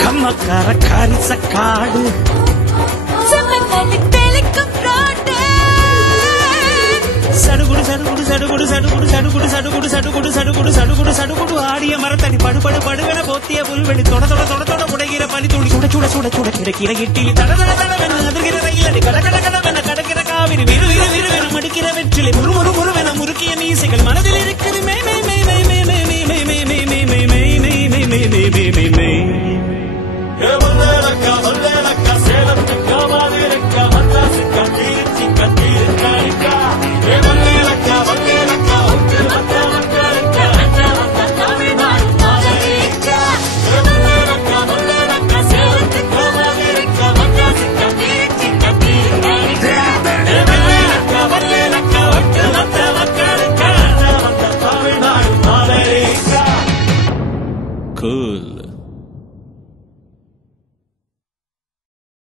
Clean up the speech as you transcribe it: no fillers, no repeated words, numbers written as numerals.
கம்மக்கார காரிசக்காடு சடுகுடு சடுகுடு சடுகுடு சடுகுடு சடுகுடு சடுகுடு சடுகுடு சடுகுடு சடுகுடு சடுகுடு ஆடிய மரத்தடி படுபடு படுவென போத்திய புல்வெளி தொட தொட தொட தொட உடைகிற பனி துளி சுட சுட சுட சுட கிடக்கிற இட்டிலி தட தட தடவென அதிர்கிற ரயிலடி கட கட கடவென கடக்கிற காவிரி விறு விறு விறுவென மடிக்கிற வெற்றிலை முறு முறு முறுவென முறுக்கிய மீசைகள் மனதில் இருக்குது மெய் மெய் மெய் மெய் மெய் மெய் மெய் மெய் மெய் மெய் மெய் மெய் மெய் மெய் மெய் மெய் மெய் மெய்